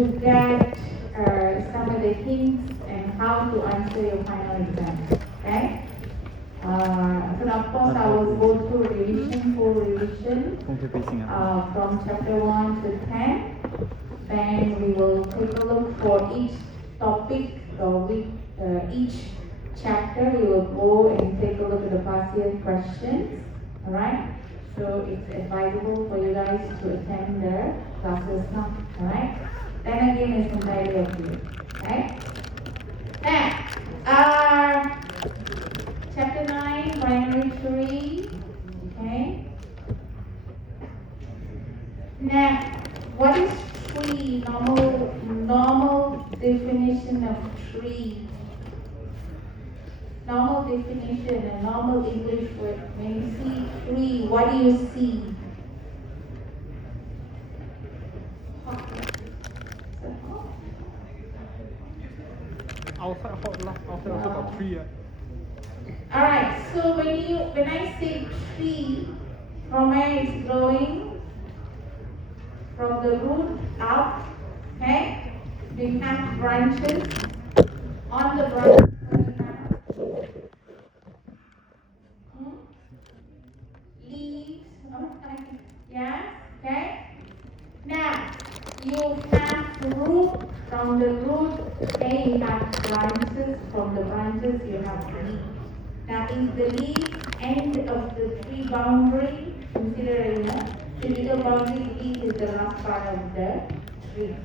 to get some of the hints and how to answer your final exam. Okay? So of course I will go through revision, full revision from chapter 1 to 10. Then we will take a look for each topic or with each chapter. We will go and take a look at the past year questions. Alright? So it's advisable for you guys to attend the classes now. Alright? Then again, it's entirely up to you. Okay? Now, chapter 9, binary tree. Okay? Now, what is tree? Normal definition of tree. Normal definition, a normal English word. When you see tree, what do you see? Outside hot lah, outside also got tree. Alright, so when I say tree, from where it's growing, from the root up, okay? We have branches. On the branch, we have leaves. Okay. Yeah, okay? Now, you have root. From the root, okay, you have branches. From the branches, you have leaves. Now, is the leaf end of the tree boundary? Consider the legal boundary. Leaf is the last part of the tree.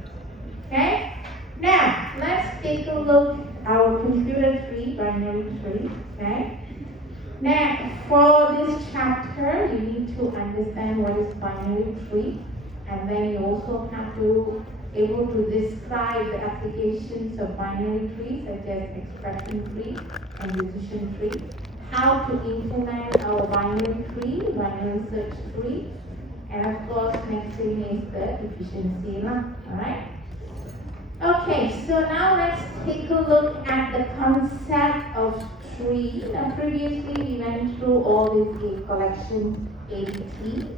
Okay? Now, let's take a look at our computer tree, binary tree. Okay? Now, for this chapter, you need to understand what is binary tree, and then you also have to able to describe the applications of binary tree, such as expression tree and decision tree, how to implement our binary tree, binary search tree, and of course, next thing is the efficiency lah. Alright? Okay, so now let's take a look at the concept of tree. Now, previously we went through all these collections, ADT.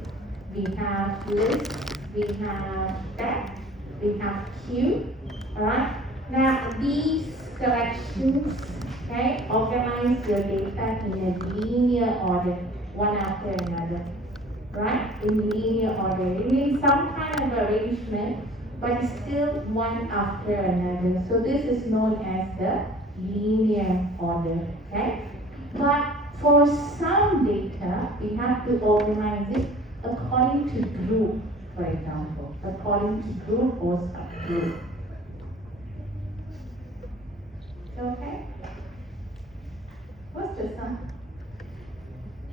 We have list, we have stack, we have queue. Alright? Now, these collections, okay, organize your data in a linear order, one after another. Right? In linear order. It means some kind of arrangement, but still one after another. So this is known as the linear order. Okay? But for some data, we have to organize it according to group, for example. According to group or subgroup. Okay? What's the sum?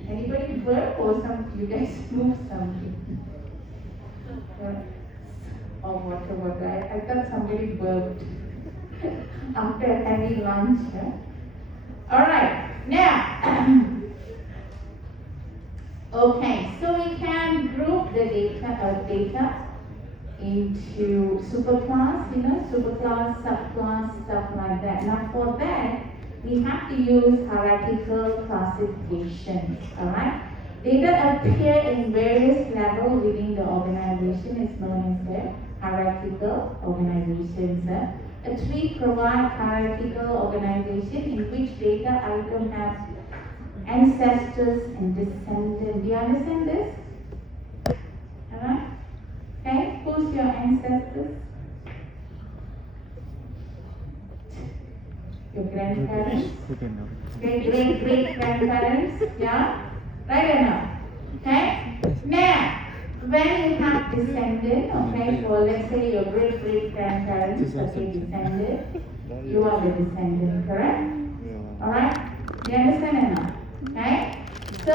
Anybody burp or some? You guys move something? Oh, water. I thought somebody burped after having lunch. Huh? Alright, now, okay, so we can group the data into superclass, superclass, subclass, stuff like that. Now for that, we have to use hierarchical classifications, alright? Data appear in various levels within the organization is known as the hierarchical organizations. A tree provides hierarchical organization in which data item has ancestors and descendants. Do you understand this? Alright? Okay, who's your ancestors? Your grandparents? Great grandparents? Yeah? Right or not? Okay? Now, when you have descendant, okay, so let's say your great grandparents, okay, descendant, you are the descendant, correct? Alright? You understand or not? Okay? So,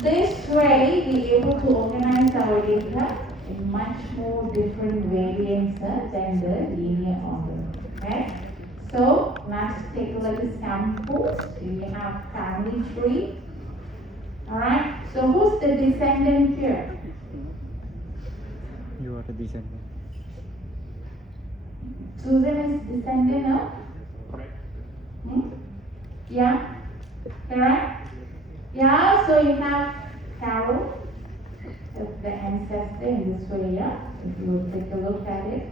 this way, we are able to organize our data in much more different variants than the linear order. Okay? So, let's take a look at samples. We have family tree. Alright? So, who's the descendant here? You are the descendant. Susan is descendant of? Correct. Yeah? Correct? Yeah, so you have Carol, the ancestor in this way, yeah? If you will take a look at it.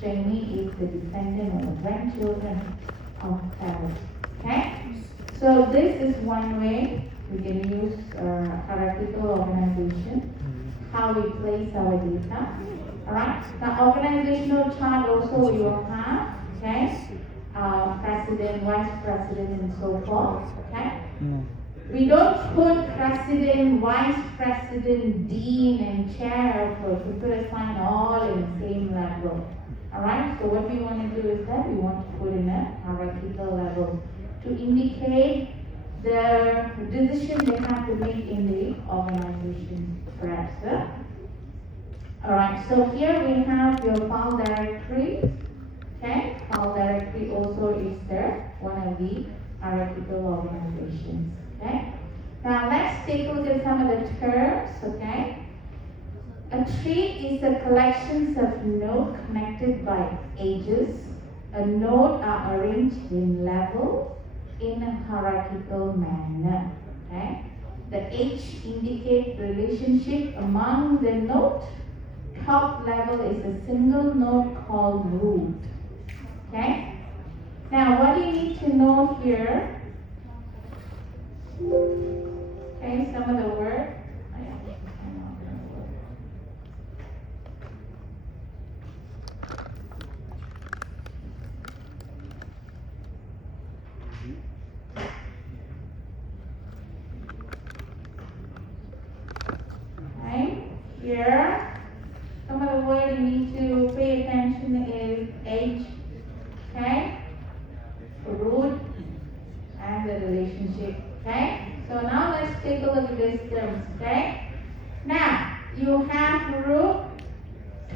Jamie is the descendant or the grandchildren of parents. Okay? So this is one way we can use hierarchical organization, how we place our data. Alright? Now organizational chart also you will have, okay? President, vice president and so forth. Okay? We don't put president, vice president, dean and chair of computer science all in the same level. Alright, so what we want to do is that we want to put in a hierarchical level to indicate the decision they have to make in the organization, perhaps. Alright, so here we have your file directory. Okay, file directory also is there, one of the hierarchical organizations. Okay, now let's take a look at some of the terms. Okay, a tree is a collection of nodes connected by edges. A node are arranged in level in a hierarchical manner. Okay, the edge indicates relationship among the nodes. Top level is a single node called root. Okay, now what do you need to know here? Okay, some of the words. Okay, here, some of the words you need to pay attention is edge, okay, root, and the relationship. Okay, so now let's take a look at these terms. Okay, now you have root,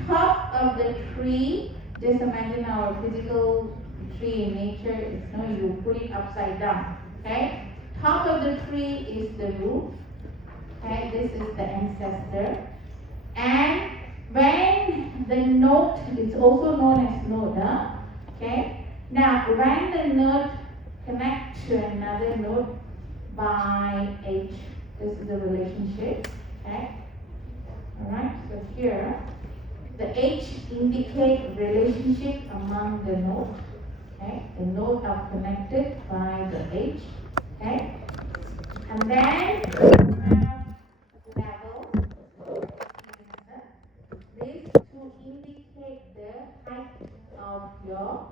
top of the tree. Just imagine our physical tree in nature. It's no, you put it upside down. Okay, top of the tree is the root. Okay, this is the ancestor, and when the node is also known as node. Okay, now when the node connects to another node by H. This is the relationship. Okay. Alright, so here the H indicates relationship among the nodes. Okay. The nodes are connected by the H. Okay. And then we have level. This to indicate the height of your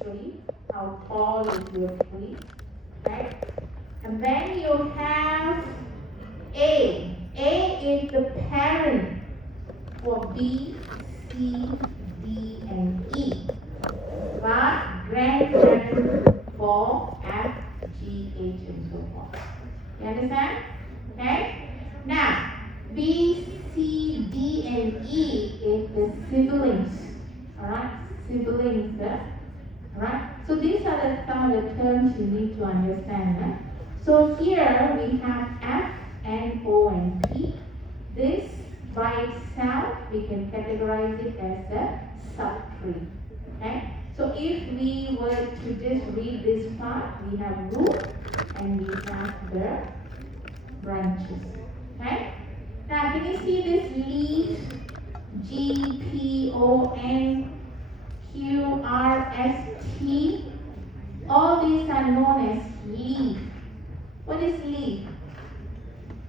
tree. How tall is your tree? Okay. And then you have A. A is the parent for B, C, D, and E. But grandparent for F, G, H, and so forth. You understand? Okay? Now, B, C, D, and E is the siblings. Alright? Siblings. Alright? So these are some of the terms you need to understand. So here we have F, N, O, and P. This by itself we can categorize it as a subtree. Okay? So if we were to just read this part, we have root and we have the branches. Okay? Now can you see this leaf? G, P, O, N, Q, R, S, T. All these are known as leaf. What is leaf?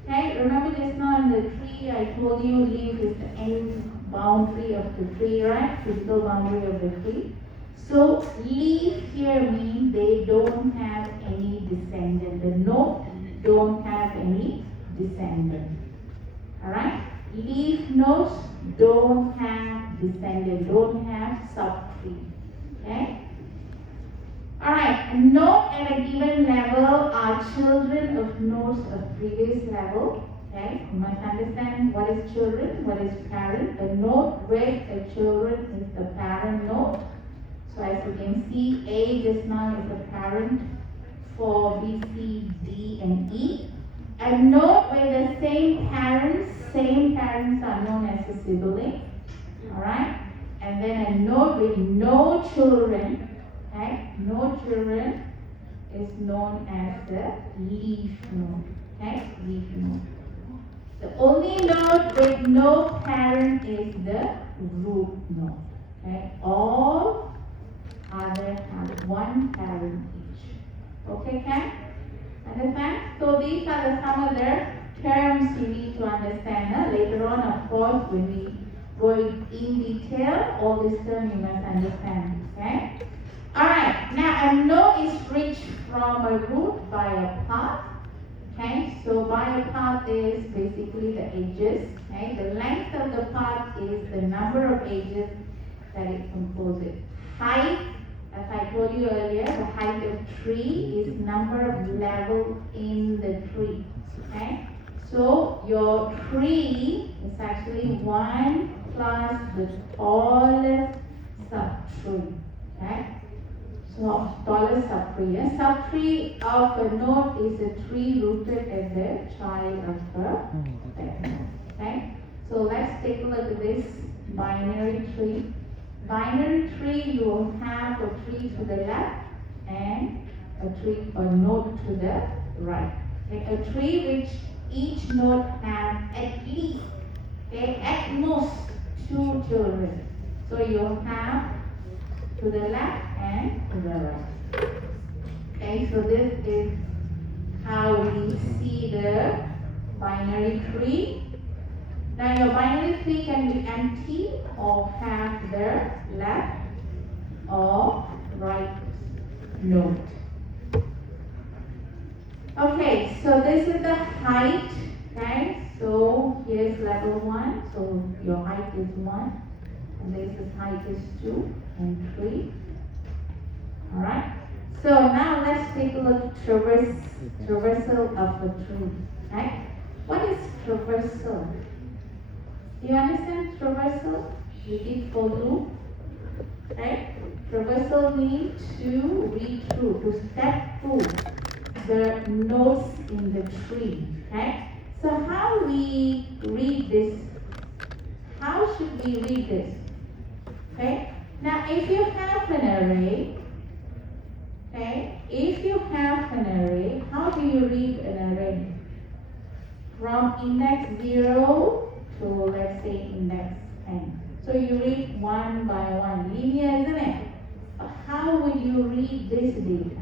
Okay, remember just now in the tree I told you leaf is the end boundary of the tree, right? Physical boundary of the tree. So leaf here means they don't have any descendant. The node don't have any descendant. Alright? Leaf nodes don't have descendant, don't have subtree. Okay? Alright, a node at a given level are children of nodes of previous level. Okay, you must understand what is children, what is parent. The node with the children is the parent node. So as you can see, A just now is the parent for B, C, D, and E. A node with the same parents are known as a sibling. Alright, and then a node with no children. Okay, no children is known as the leaf node. Okay, leaf node. The only node with no parent is the root node. Okay, all parent each. Okay, Ken? Understand? So these are some of the terms you need to understand. Later on, of course, when we go in detail, all these terms you must understand. Okay? Alright, now a node is reached from a root by a path. Okay, so by a path is basically the edges. Okay, the length of the path is the number of edges that it composes. Height, as I told you earlier, the height of tree is number of levels in the tree. Okay, so your tree is actually 1 plus the tallest subtree. Okay. So, tallest subtree. A subtree of a node is a tree rooted as a child of a parent. Okay? So, let's take a look at this binary tree. Binary tree, you will have a tree to the left and a node to the right. Okay? A tree which each node has at least, okay, at most 2 children. So, you'll have to the left and to the right. Okay, so this is how we see the binary tree. Now your binary tree can be empty or have the left or right node. Okay, so this is the height. Okay, so here's level 1. So your height is 1. And this is height is 2 and 3. Alright. So now let's take a look at traversal of a tree. Right? What is traversal? Do you understand traversal? We did for loop. Right? Traversal means to read through, to step through the nodes in the tree. Right? So how we read this? How should we read this? Okay. Now, if you have an array, okay, if you have an array, how do you read an array? From index 0 to, let's say, index n. So you read 1 by 1, linear, isn't it? But how would you read this data?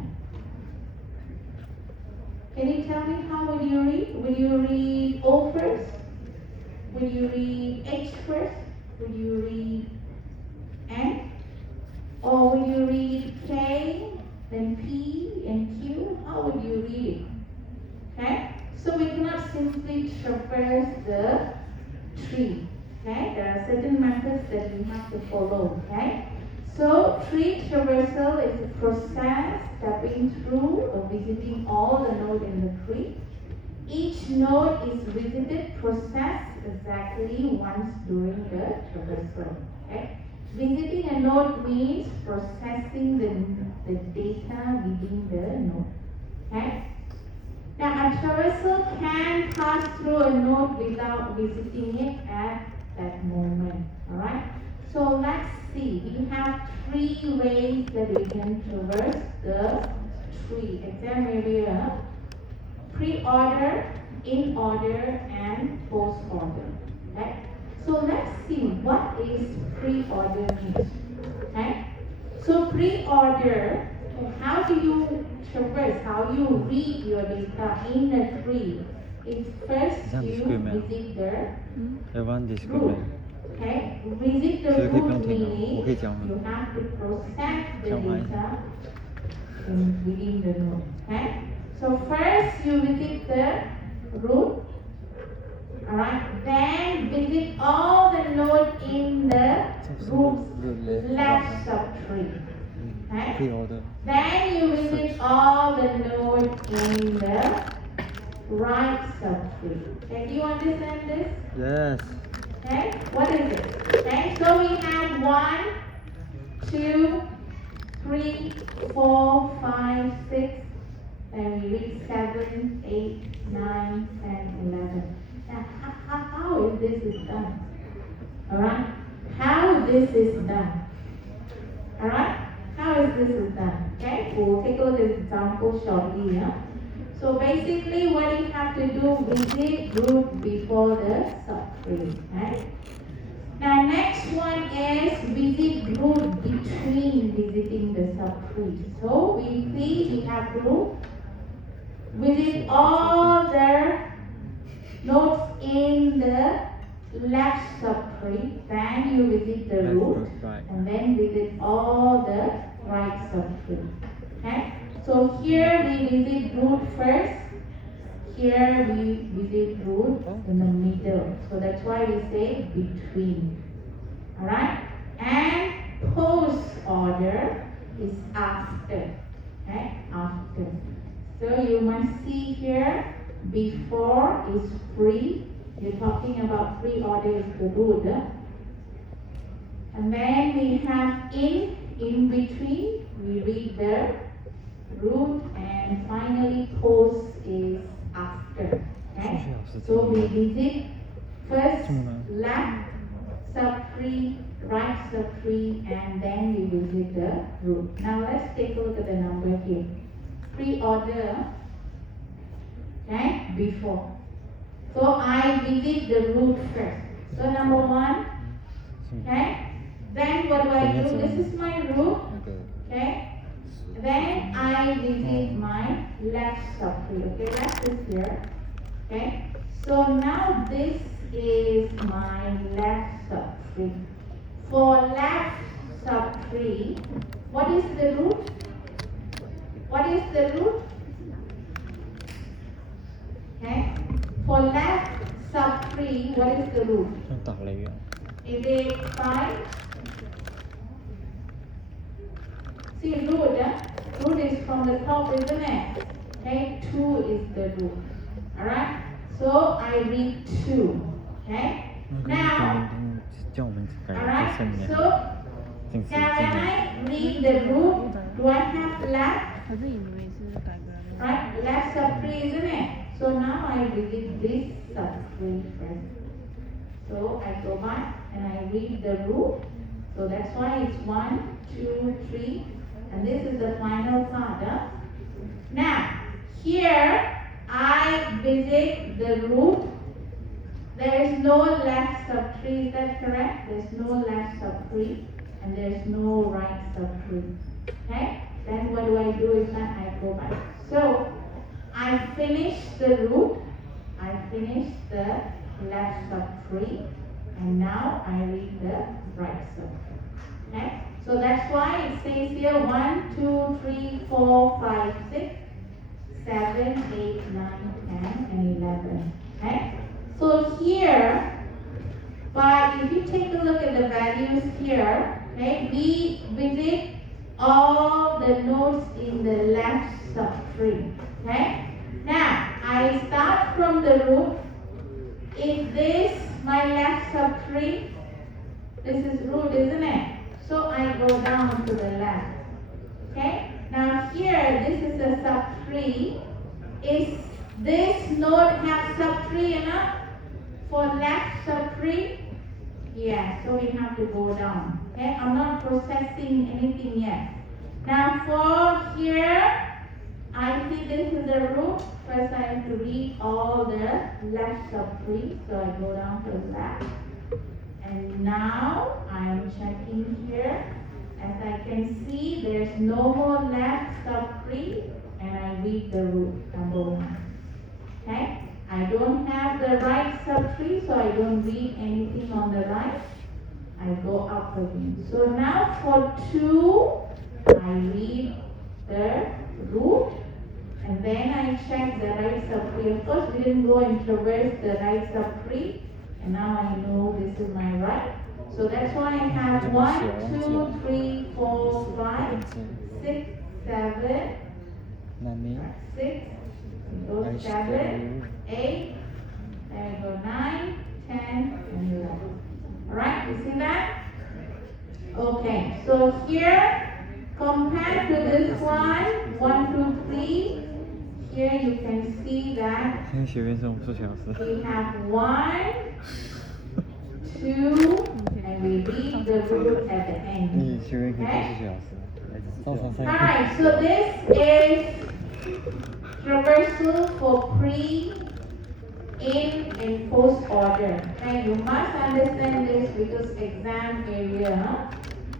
Can you tell me how would you read? Would you read O first? Would you read H first? Would you read N? Or would you read K, then P and Q? How would you read it? Okay? So we cannot simply traverse the tree. Okay? There are certain methods that we have to follow. Okay? So tree traversal is a process stepping through or visiting all the nodes in the tree. Each node is visited, processed exactly once during the traversal. Okay? Visiting a node means processing the data within the node. Okay? Now, a traversal can pass through a node without visiting it at that moment. Alright? So, let's see. We have 3 ways that we can traverse the tree. Exam area: pre-order, in order, and post-order. Okay? So let's see what is pre-order means. Okay? So pre-order, how do you traverse, how you read your data in a tree? It's first you visit the root. Okay? Visit the root meaning you have to process the data within the node. Okay? So first you visit the root. Alright, then visit all the nodes in the root's left subtree. Okay? Then you visit all the nodes in the right subtree. Okay, do you understand this? Yes. Okay, what is it? Okay, so we have 1, 2, 3, 4, 5, 6, and we read 7, 8, 9, 10, 11. Now, how is this done? Alright? How this is done? Alright? How is this done? Okay? We'll take a look at the example shortly. Yeah? So basically what you have to do, visit root before the subtree. Right? Now next one is visit root between visiting the subtree. So we have root. Visit all the nodes in the left subtree, then you visit the root, Right. and then visit all the right subtree. Okay? So here we visit root first, here we visit root in the middle. So that's why we say between. Alright? And post order is after. Okay? After. So you must see here, before is free. You're talking about free order is the root. And then we have in between, we read the root, and finally post is after. Okay? So we visit first left subtree, right subtree, and then we visit the root. Now let's take a look at the number here. Pre-order, okay, before. So I visit the root first. So number 1, okay. Then what do? This is my root, okay. Then I visit my left subtree. Okay, left is here. Okay. So now this is my left subtree. For left subtree, what is the root? What is the root? Okay. For left subtree, what is the root? Is it 5? See, root is from the top, isn't it? Okay, 2 is the root. Alright? So I read 2. Okay? Now, alright, so can I read the root? Do I have left? Right? Left subtree, isn't it? So now I visit this subtree first. So I go back and I read the root. So that's why it's 1, 2, 3. And this is the final part. Now, here I visit the root. There is no left subtree, is that correct? There's no left subtree and there's no right subtree. Okay? Then what do is that I go back. So, I finish the root, I finish the left subtree, and now I read the right subtree. Okay? So that's why it says here 1, 2, 3, 4, 5, 6, 7, 8, 9, 10, and 11. Okay? So here, but if you take a look at the values here, okay, we visit all the nodes in the left subtree. Okay? Now, I start from the root. If this my left subtree, this is root, isn't it? So I go down to the left. Okay? Now here, this is a subtree. Is this node have subtree enough for left subtree? Yeah, so we have to go down. Okay? I'm not processing anything yet. Now for here, I see this is the root. First I have to read all the left subtree. So I go down to the left. And now I'm checking here. As I can see, there's no more left subtree. And I read the root, number 1. Okay? I don't have the right subtree, so I don't read anything on the right. I go up again. So now for 2, I read the root. And then I check the right subtree. Of course, we didn't go and traverse the right subtree. And now I know this is my right. So that's why I have 1, 2, 3, 4, 5, 6, 7, 6, go 7, 8, there you go 9, 10, and 11. Alright, you see that? Okay, so here, compared to this one, 1, 2, 3, here you can see that we have 1, 2, and we read the root at the end. Okay? Alright, so this is traversal for pre, in, and post order. Okay, you must understand this because exam area.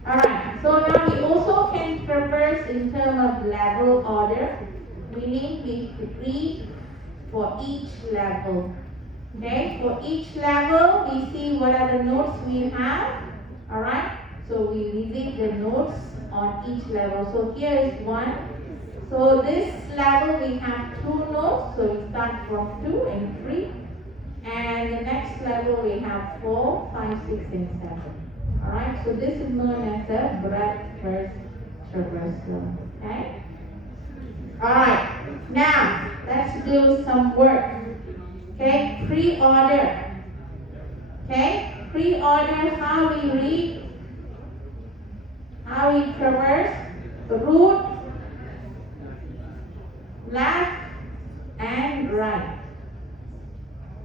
Alright, so now we also can traverse first in terms of level order, meaning we read for each level. Okay, for each level, we see what are the notes we have. Alright, so we visit the notes on each level. So here is one. So this level we have 2 notes, so we start from 2 and 3. And the next level we have 4, 5, 6, and 7. Alright, so this is known as the breadth first traversal. Okay? Alright, now let's do some work. Okay, pre-order. Okay, pre-order, how we read, how we traverse, root, left, and right.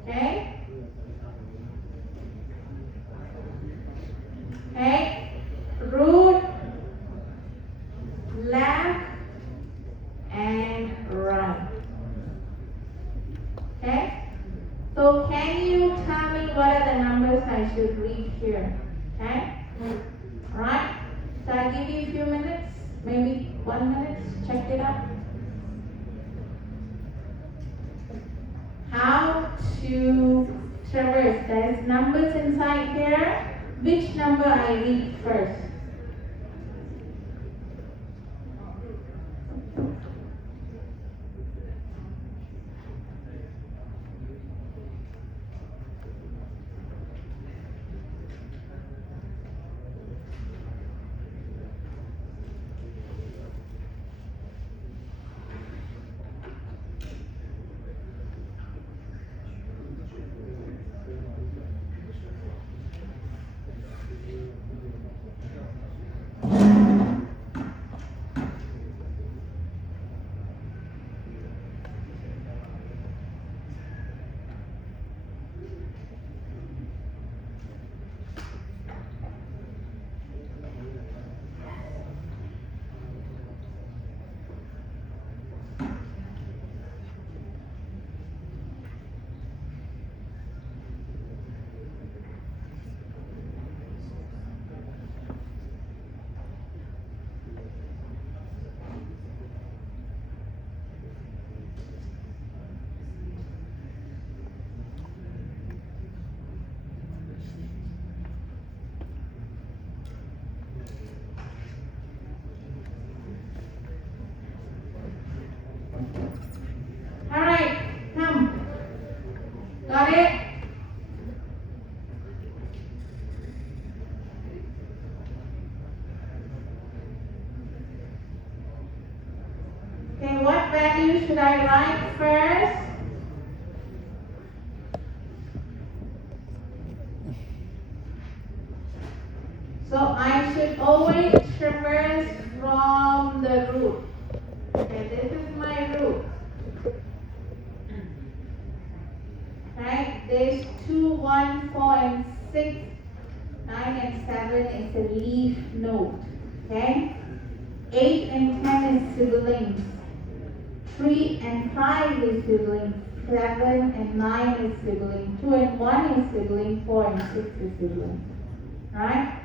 Okay? Okay, root, left, and right. Okay? So can you tell me what are the numbers I should read here? Okay? Alright? So I'll give you a few minutes, maybe 1 minute, check it out. How to traverse. There's numbers inside here. Which number I read first? Alright, come. Got it? Okay, what value should I write first? So I should always traverse from the root. Okay, this is my root. Right? There's 2, 1, 4, and 6, 9, and 7 is a leaf node. Okay? 8 and 10 is siblings. 3 and 5 is sibling. 7 and 9 is sibling. 2 and 1 is sibling. 4 and 6 is sibling. Right?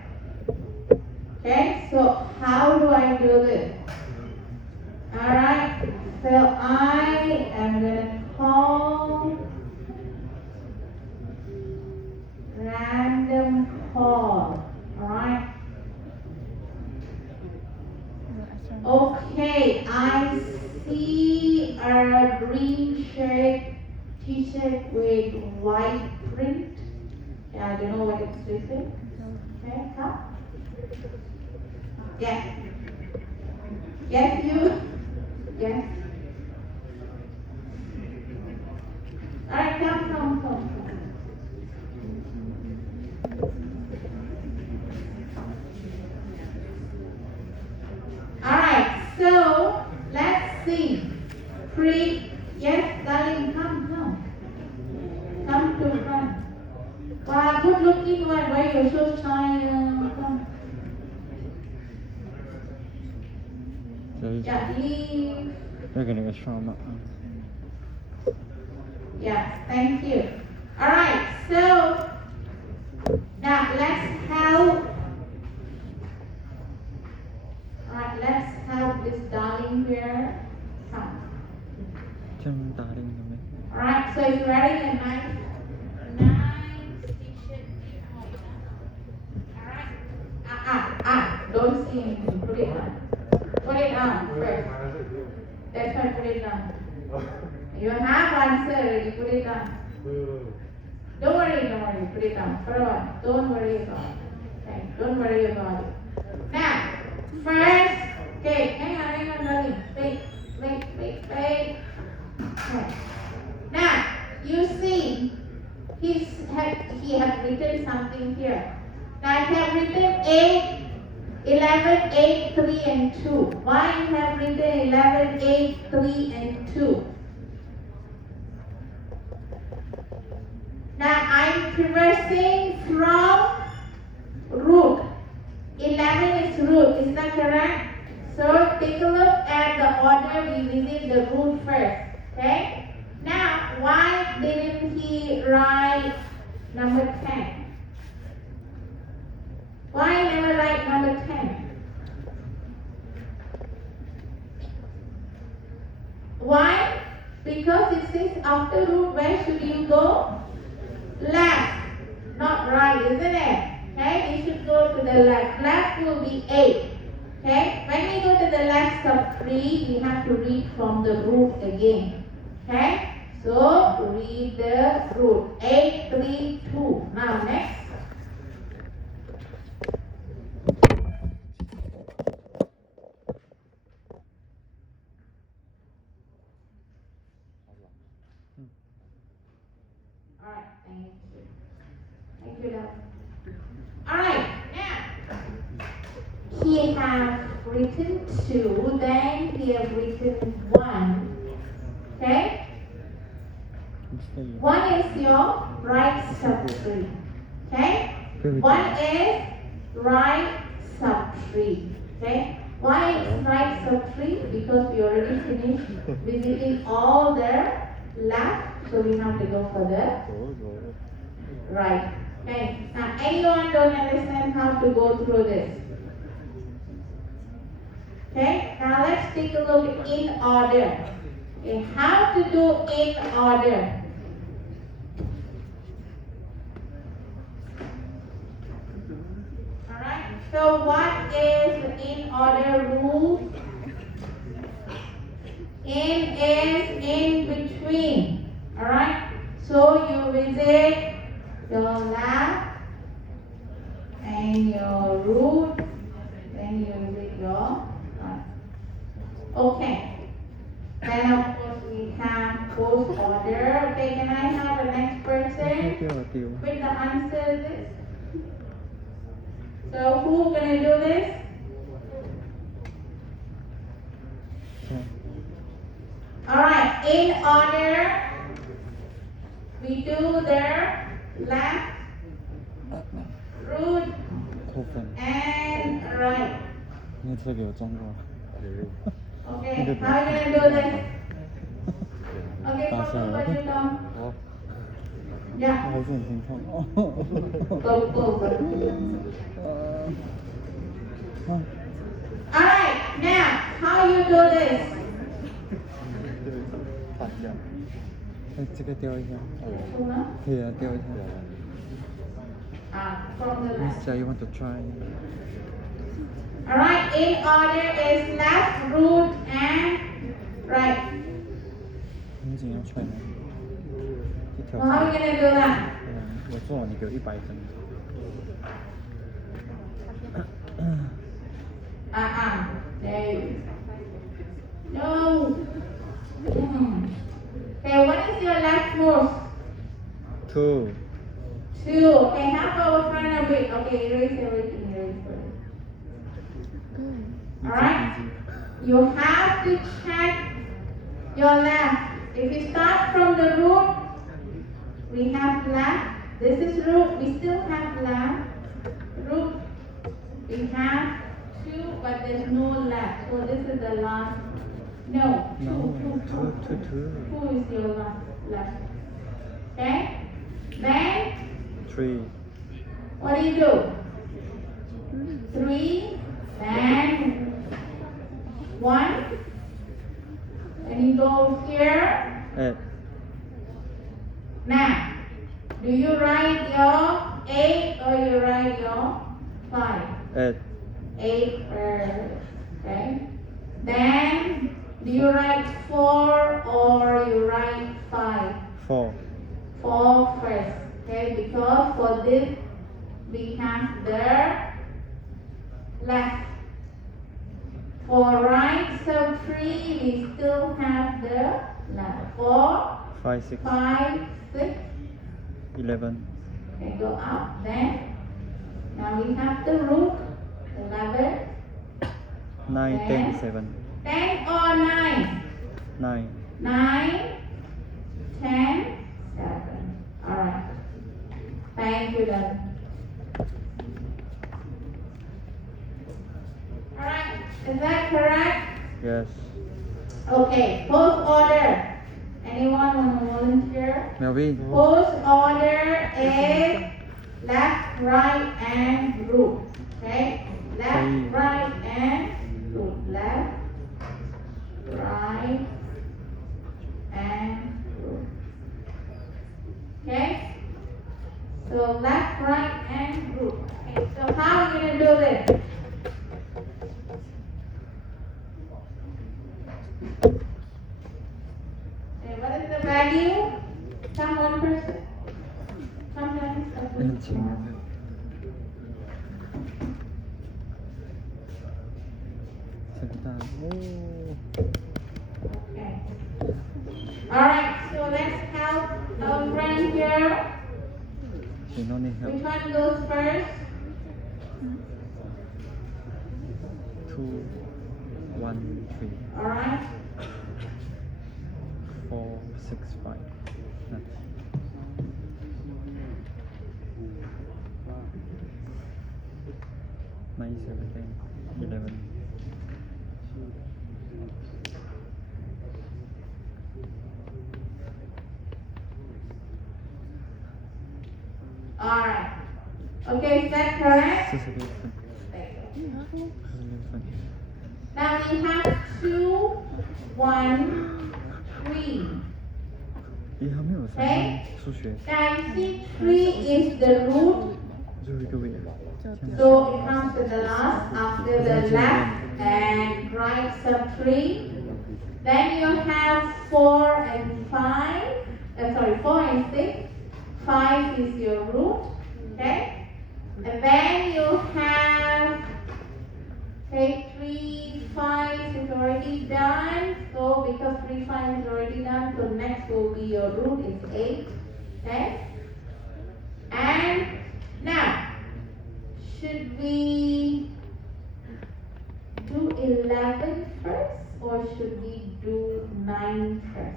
Okay, so how do I do this? Alright, so I am going to call random call. Alright? Okay, I see a green shirt t-shirt with white print. Yeah, I don't know what it's written. Okay, come. Yes. Yes, you. Yes. Alright, come. Alright, so let's see. Yes, darling, come. Come to front. Wow, good looking one. Why you're so shy? Come. Yeah, leave. You're gonna go strong. Yeah, thank you. Alright, so now let's help this darling here? Come. Chân tà đinh rồi mấy. Alright, so it's wearing a nice t-shirt. Alright. Don't see anything. Put it on. Put it on first. That's why put it on. You have answer already. Put it on. Don't worry. Put it on. For a while. Don't worry about it. Okay. Don't worry about it. Now, first, okay, hang on, darling. Wait. Okay. Now, you see, he has written something here. Now, I have written 8, 11, 8, 3 and 2. Why you have written 11, 8, 3 and 2? Now, I'm traversing from root. 11 is root, is that correct? So, take a look at the order we visit the root first. Okay? Now, why didn't he write number 10? Why never write number 10? Why? Because it says after root, where should you go? Left, not right, isn't it? Okay, we should go to the left. Left will be 8. Okay, when we go to the left sub 3, we have to read from the root again. Okay, so read the root. 8, 3, 2. Now next. Alright, thank you. Thank you, love. Alright, now he has written 2, then he has written 1. Okay? 1 is your right sub 3. Okay? 1 is right sub 3. Okay? Why is right sub 3? Because we already finished visiting all the left, so we have to go for the right. Okay? Now, anyone don't understand how to go through this? Okay? Now, let's take a look in order. Okay, how to do in order? Alright, so what is the in order rule? In is in between. Alright, so you visit your left and your root, then you visit your right. Okay. Then of course we have post order. Okay, can I have the next person with the answer this? So who gonna do this? Alright, in order we do the left, root, and right. 那次给我装过。 Okay, how are you gonna do this? Okay, what you do? Yeah. 还是很心痛。 Go. Alright, now, how you do this? 这个掉一下。 From 对啊，掉一下。 the left. Mister, you want to try? Alright, in order is left, root, and right. 很紧要 try 吗？ So how are you gonna do that? 我做，你给我100分。 There you go. No. Okay, what is your leftmost? 2. 2. Okay, half over front of it. Okay, erase everything. Alright? You have to check your left. If you start from the root, we have left. This is root. We still have left. Root. We have 2, but there's no left. So this is the last. No. 2. 2 is your left. Okay? Then 3. what do you do? 3. Then 1. 8, Now, do you write your 8 or you write your 5? 8, 8 first, okay? Then, do you write 4 or you write 5? 4, 4 first, okay? Because for this, we have the left. For right, so 3, we still have the left. 4, 5, 6, 5, 6, 11, okay, go up. Then, now we have the root, 11, 9, 10, Then? 7, 10 or 9? 9, 9, 10, 7. Alright. Thank you, love. Alright, is that correct? yes. Okay, post order. Anyone want to volunteer? Melvin, Post order is left, right, and root. Okay? Left, right, and root. Left, right, and root. Okay? So left, right, and root. Okay, so how are we going to do this? Okay, what is the value? Some one person. Sometimes a group. 谁不大？哦， Okay. Alright, so let's help our friend here. 谁弄你 help? Which one goes first? 2, 1, 3, Alright. 4, 6, 5. 9, 7, 10, 11. Alright. Okay, is that correct? 46分 Now we have 2, 1, 3. 咦，还没有上数学 Now you see 3 is the root, 最后一个位。 so it comes to the last after the left and right sub 3. Then you have 4 and 5. 4 and 6. 5 is your root. Okay? And then you have 3, 5 is already done. So because 3, 5 is already done, so next will be your root is 8. Okay? And now, should we do 11 first or should we do 9 first?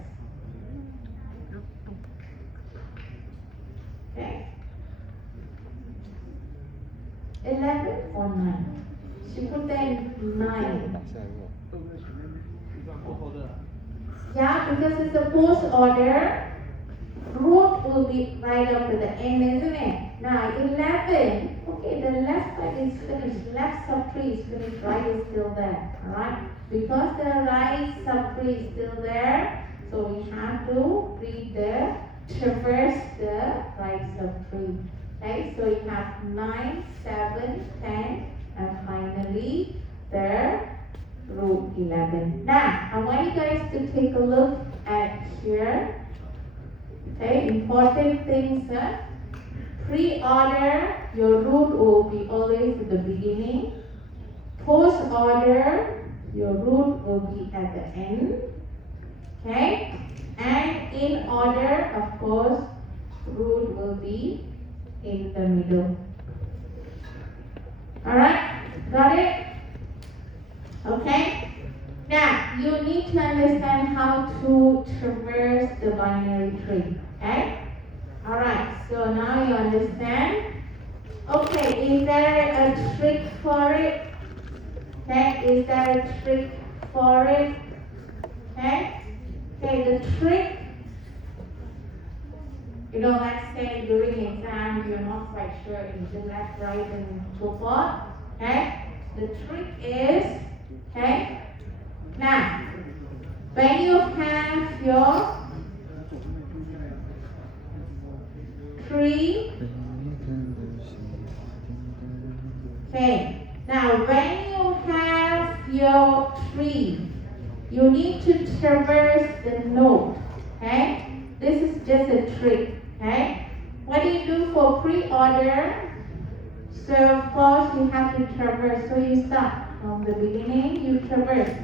Okay. 11 or 9? Should put then 9. Yeah, because it's a post order. Root will be right up to the end, isn't it? Now 11, okay, the left side is finished. Left sub 3 is finished, right is still there. Alright? Because the right sub 3 is still there, so we have to traverse the right sub 3. Okay, so you have 9, 7, 10, and finally the root 11. Now, I want you guys to take a look at here. Okay, important things. Pre-order, your root will be always at the beginning. Post-order, your root will be at the end. Okay, and in order, of course, root will be in the middle. Alright, got it? Okay, now you need to understand how to traverse the binary tree. Okay? Alright, so now you understand. Okay, is there a trick for it? Okay, is there a trick for it? Okay? Okay, the trick, let's say during exam you're not quite sure in the left, right, and so forth. Okay? The trick is, okay? Now, when you have your your tree, you need to traverse the note. Okay? This is just a trick. Okay? What do you do for pre-order? So of course you have to traverse. So you start from the beginning, you traverse.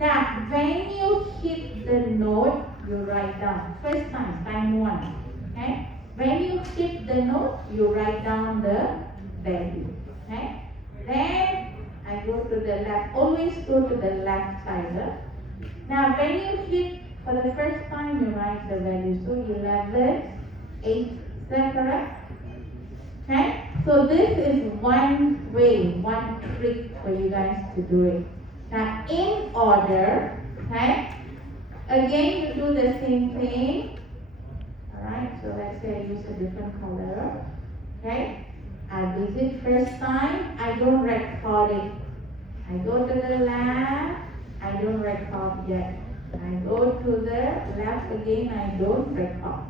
Now when you hit the note, you write down. First time 1. Okay? When you hit the note, you write down the value. Okay? Then I go to the left. Always go to the left side. Now when you hit for the first time, you write the value. So 11, 8. Is that correct? Okay? So this is one way, one trick for you guys to do it. Now in order, okay? Again you do the same thing. Alright, so let's say I use a different color. Okay? I visit first time, I don't record it. I go to the left, I don't record yet. I go to the left again, I don't record.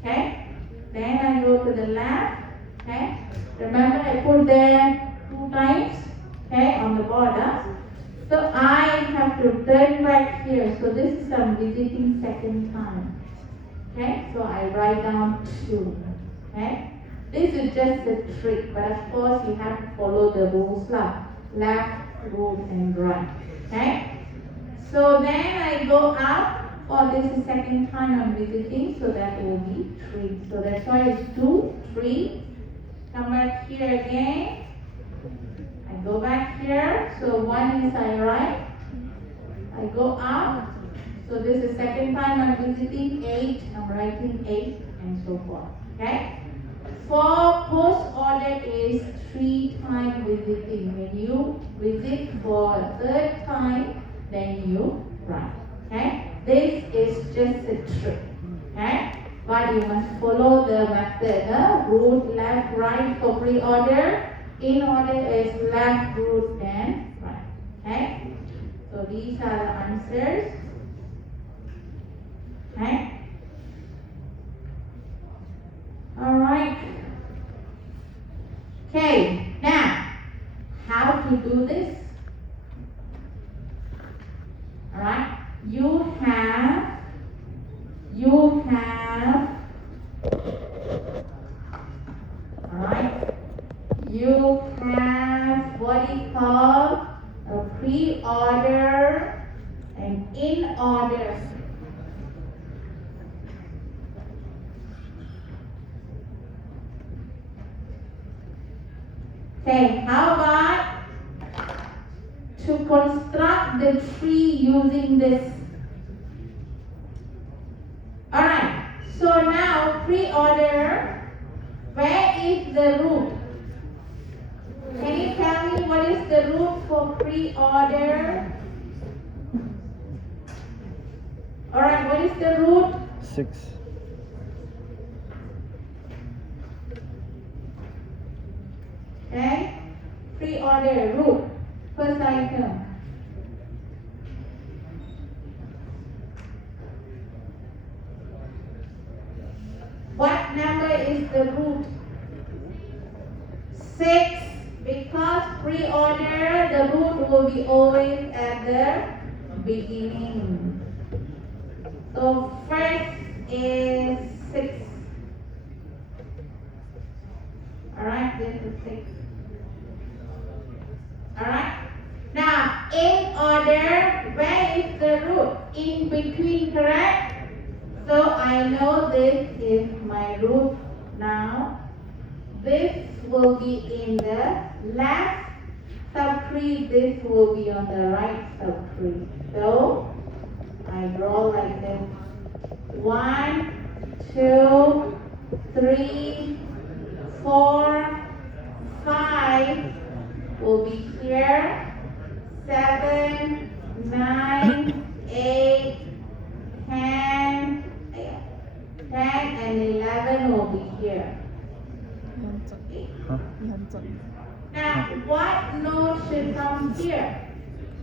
Okay? Then I go to the left. Okay? Remember I put there 2 times, okay, on the border. So I have to turn back here. So this is I'm visiting second time. Okay? So I write down 2. Okay? This is just a trick, but of course you have to follow the rules lah. Left, right, and right. Okay? So then I go up. Oh, this is second time I'm visiting, so that will be 3. So that's why it's 2, 3. Come back here again. I go back here. So 1 is I write. I go up. So this is second time I'm visiting 8. I'm writing 8 and so forth. Okay? For post order is 3 time visiting. When you visit for 3rd time, then you write. Okay? This is just a trick. Okay? But you must follow the method. Root, left, right for pre-order. In order is left, root, and right. Okay? So these are the answers. Okay? Alright. Okay, now how to do this? Alright, you have alright, you have what you call a pre-order and in order. Okay, how about to construct the tree using this? Alright, so now pre-order, where is the root? Can you tell me what is the root for pre-order? Alright, what is the root? 6. Okay, pre-order root, first item. What number is the root? 6, because pre-order, the root will be always at the beginning. So first is 6. Alright, this is 6. Alright. Now, in order, where is the root? In between, correct? So I know this is my root now. This will be in the left subtree. This will be on the right subtree. So I draw like this. 1, 2, 3, 4, 5 will be here. 7, 9, 8, 10, 10 and 11 will be here. Huh? Now, what note should come here?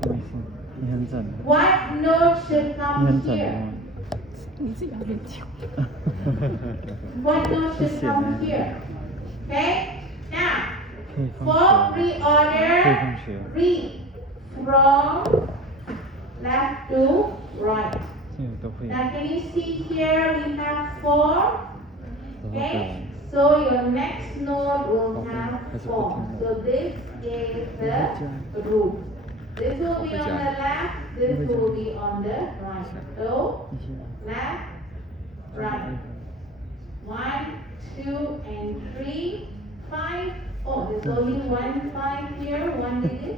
什么意思？你很整。 What note should 你 come 很整 here? 哦。你自己有点久。 What note 谢 should 谢 come 呢。 here? Okay? Now, 可以放 for 学。可以 pre-order, 放学。 read. from left to right. 这个都会有 Now can you see here we have 4? 都会 Okay, 来 so your next node will Okay, have that's a 4. good So this is the root. This will be on the left, this will be on the right. So 一些 left, right. 1, 2, and 3, 5. Oh, there's only 1 5 here, 1 digit.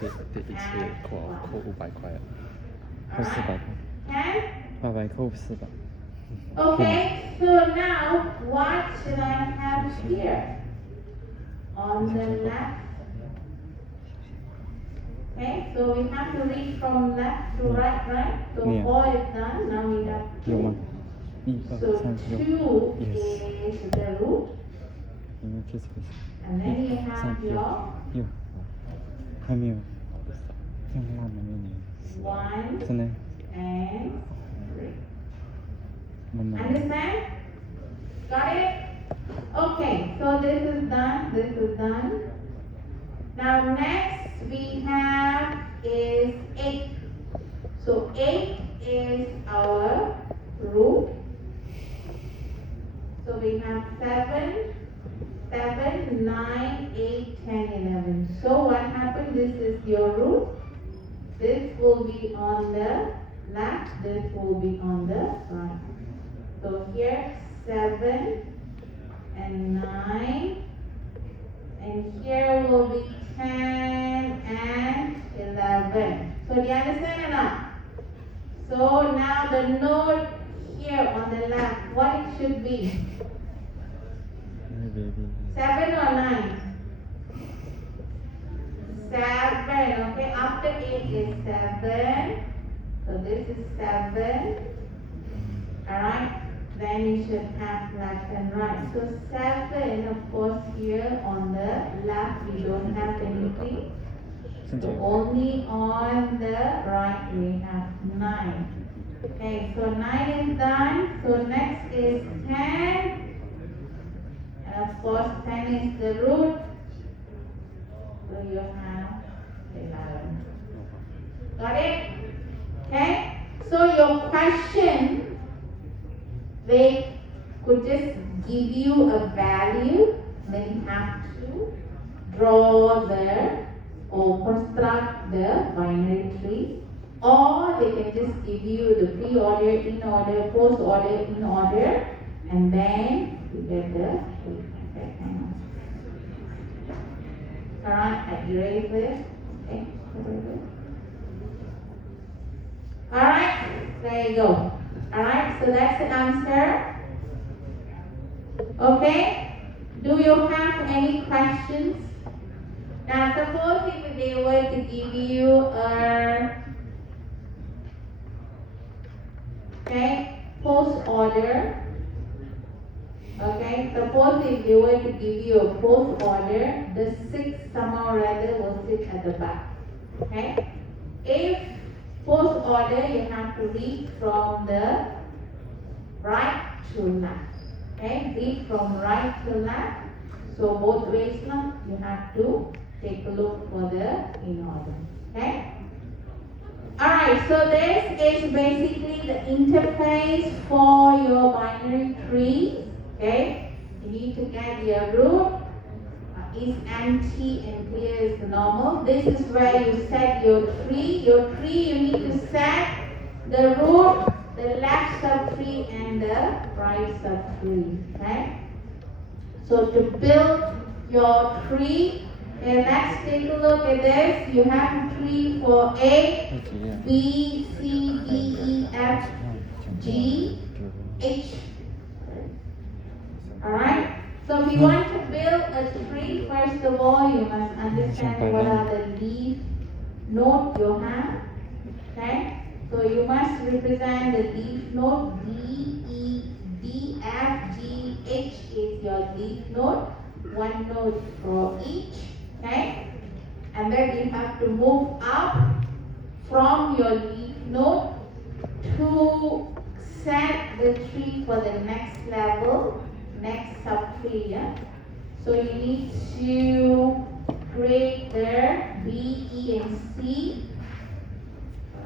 Just 得一次 add 扣 1. 500块啊。扣400 Alright. 块 10. ，800扣400， Okay, so now what should I have here? On the left. Okay, so we have to read from left to right, right? So Yeah. 4 is done, now we have 有吗 2.？ 1、2、 So 3、 2 Yes. is the root, 有没有这次 and then you have 3、 your 有，还没有，这样烂的没有， 1 真的 and 3. 慢慢 Understand? Got it? Okay, so this is done, this is done. Now next we have is 8. So 8 is our root. So we have 7, 9, 8, 10, 11. So what happened? This is your root. This will be on the left, this will be on the right. So here 7 and 9, and here will be 10 and 11. So do you understand or not? So now the node here on the left, what it should be? ，baby， 7 or 9? 7, okay, after 8 is 7. So this is 7. Alright, then you should have left and right. So 7, of course, here on the left we don't have anything. 身体 So only on the right we have 9. Okay, so 9 is done. So next is 10. And of course 10 is the root. So you have 11. Got it? Okay? So your question, they could just give you a value, then you have to draw the or construct the binary tree, or they can just give you the pre-order, in-order, post-order, in-order, and then you get the tree. Okay, hang on. Alright, I erase it. Okay, erase it. Alright, there you go. Alright, so that's the answer. Okay, do you have any questions? Now suppose if they were to give you a post order. Okay, suppose if they were to give you a post order, the 6 somehow or other will sit at the back. Okay, if post order you have to read from the right to left. Okay, read from right to left. So both ways now you have to take a look for the in order. Okay. Alright, so this is basically the interface for your binary tree. Okay, you need to get your root is empty and clear is the normal. This is where you set your tree. Your tree you need to set the root, the left subtree and the right subtree. Okay. So to build your tree, okay, let's take a look at this. You have a tree for A, 那几页 B, C, D, E, F, G, H. Alright? So if you want to build a tree, first of all, you must understand what are the leaf nodes you have. Okay? So you must represent the leaf node. D, E, D, F, G, H is your leaf node. One node for each. Okay? And then you have to move up from your leaf node to set the tree for the next level, next subtree. Yeah? So you need to greater B, E, and C.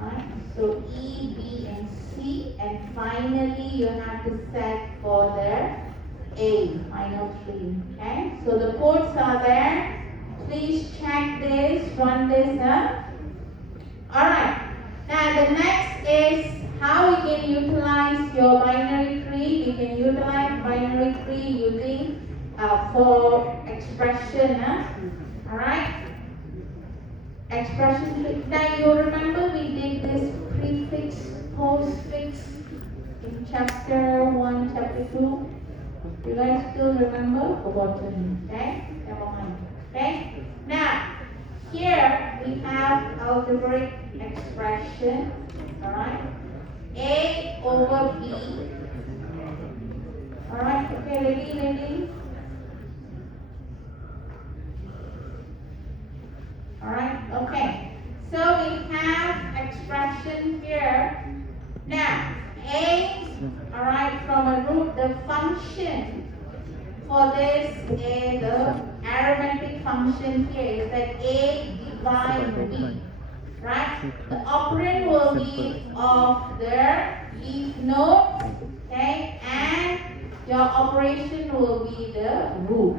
Alright, so E, B, and C, and finally you have to set for the A, final 3. Okay, so the codes are there. Please check this, run this up. Alright, now the next is how we can utilize your binary tree. We can utilize binary tree using for expression. Alright, expression tree. Now you remember we did this prefix, postfix in chapter 1, chapter 2. You guys still remember? Forgotten. Okay, never mind. Okay, now here we have algebraic expression, alright, A over B, alright, okay, ready, alright, okay, so we have expression here, now, A, alright, from a root, the function for this is the arithmetic function here is that A divide B, right? The operand will be of the leaf node, okay, and your operation will be the root,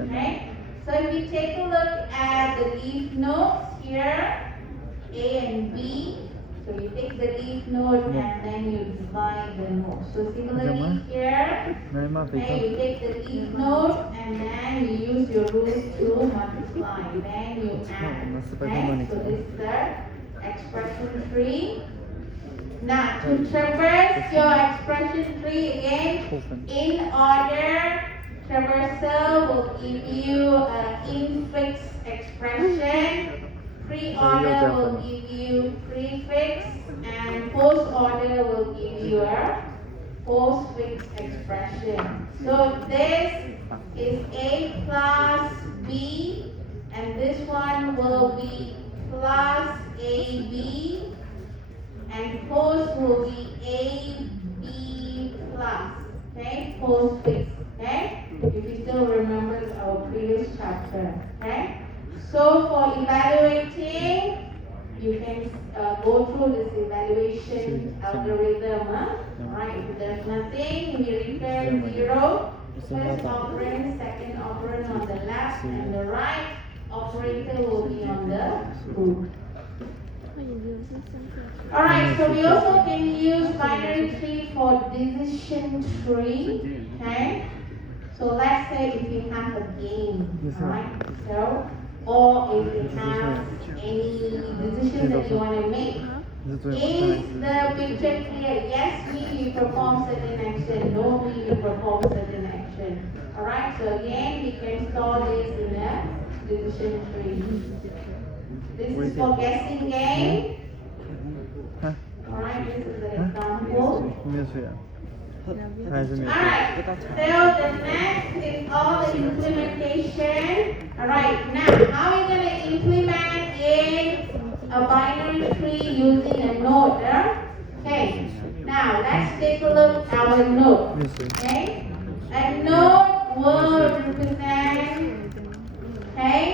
okay? So if we take a look at the leaf nodes here, A and B, so you take the leaf node and then you divide the node. So similarly here, okay, you take the leaf node and then you use your root to multiply. Then you add. Okay, so this is the expression tree. Now to traverse your expression tree again, in order, traversal will give you an infix expression. Pre-order will give you prefix, and post-order will give you a postfix expression. So this is A plus B, and this one will be plus AB, and post will be AB plus, okay, postfix, okay, if you still remember our previous chapter, okay. So for evaluating, you can go through this evaluation algorithm. Right? If there's nothing, we return 0. First operand, second operand on the left, and the right operator will be on the root. Alright, so we also can use binary tree for decision tree. Okay? So let's say if you have a game, alright? So or if you have any decision that you want to make. Is the picture clear? Yes, me, you perform certain action. No, me, you perform certain action. Alright, so again, we can store this in a decision tree. This is for guessing game. Alright, this is an example. Alright, so the next is all the implementation. Alright, now how are we going to implement in a binary tree using a node? Okay, now let's take a look at our node. Okay, a node will represent, okay,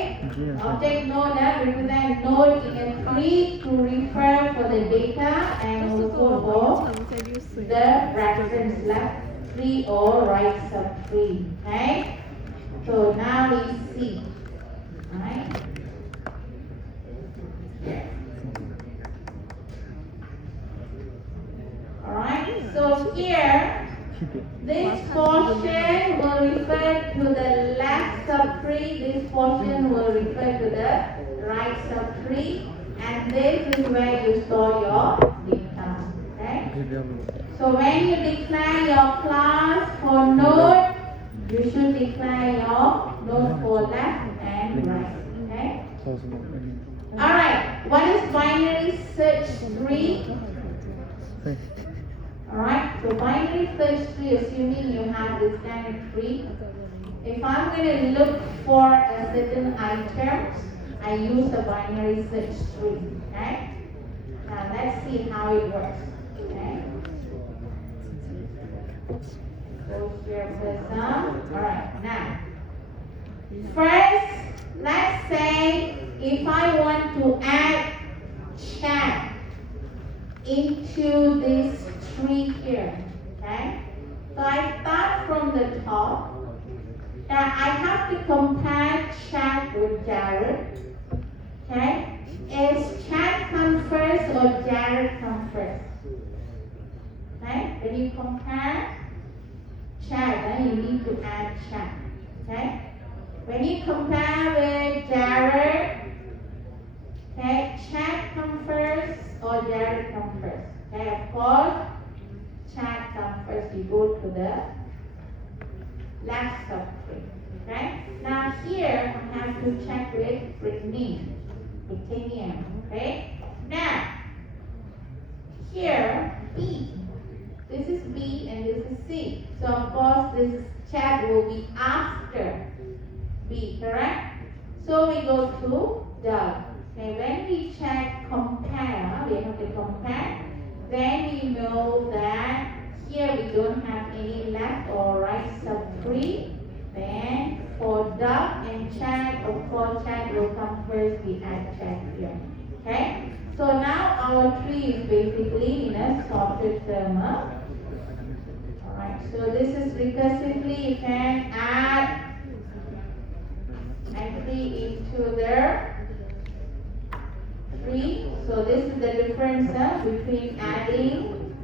object node represent node in a tree to refer for the data and also for the reference left tree or right subtree. Okay, so now we see. Alright. Alright, so here this portion will refer to the left subtree, this portion will refer to the right subtree, and this is where you store your data. Okay? So when you declare your class for node, you should declare your node for left and right. Okay? Alright, what is binary search tree? Alright, so binary search tree, assuming you have this kind of tree. If I'm going to look for a certain item, I use a binary search tree. Okay? Now let's see how it works. Okay? Go here for some. Alright, now. First, let's say if I want to add chat into this tree here, okay? So I start from the top. Now I have to compare Chad with Jared. Okay? Is Chad come first or Jared come first? Okay? When you compare Chad, then you need to add Chad. Okay? When you compare with Jared, okay, Chad come first or Jared come first? Okay, of course, Chad come first. You go to the left of three. Okay? Now here I have to check with Brittany. Okay? Now here B. This is B and this is C. So of course this chat will be after B, correct? So we go to Doug. Okay, when we check compare, we have to compare. Then we know that here we don't have any left or right sub-tree. Then for Doug and Chad, of course Chad will come first, we add Chad here. Okay? So now our tree is basically in a sorted form. Alright, so this is recursively you can add entry into the tree. So this is the difference between adding.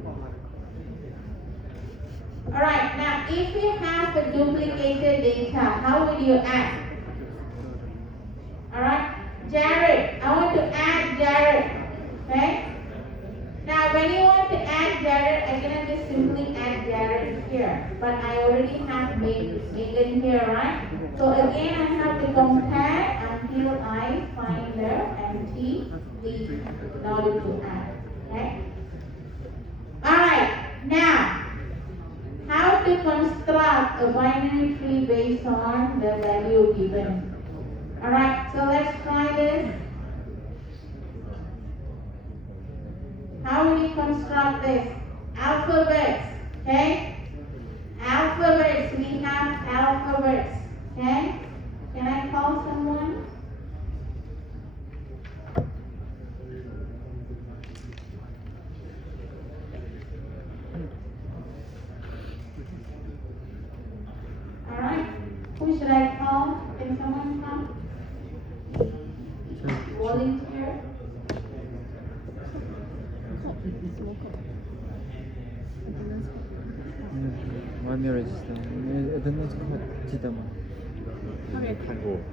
Alright, now if you have a duplicated data, how would you add? Alright, Jared, I want to add Jared. Okay? Now when you want to add Jared, I cannot just simply add Jared here. But I already have Megan here, right? So again I have to compare until I find the empty leaf in order to add. Okay? Alright, now how to construct a binary tree based on the value given. Alright, so let's try this. How will you construct this? Alphabets, okay? Alphabets, we have alphabets, okay? Can I call someone? Alright, who should I call? Can someone come? Volunteer? One year register. Attendance card 진짜 많아.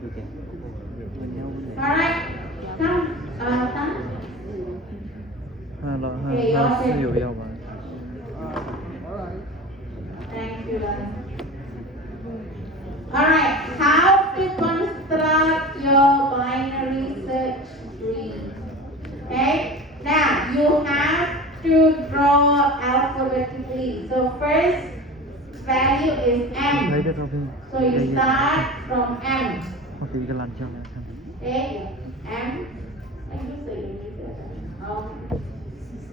이게. Alright, come, come. 하나 수요야 봐. Thank you, Lana. Alright, how to construct your binary search tree. Okay, now you have to draw alphabetically. So first value is M. So you start from M. Hoặc thì cái lần cho này. Okay, M. Anh cứ sử dụng như thế.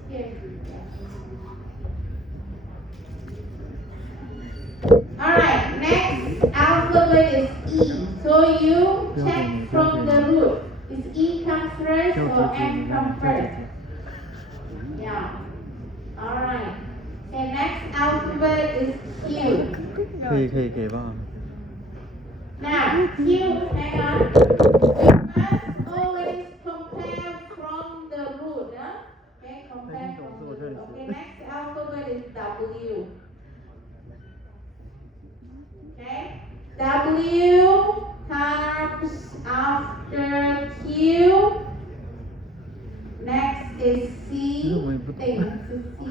Here. Alright, next alphabet is E. So you check from the root. Is E come first or M come first? Yeah. Alright. Okay, next alphabet is Q. Khi kể vào. Now, Q, hang on. You must always compare from the root. Huh? Okay, compare from the root. Okay, next alphabet is W. Okay, W comes after Q. Next is C. Hey, this is C.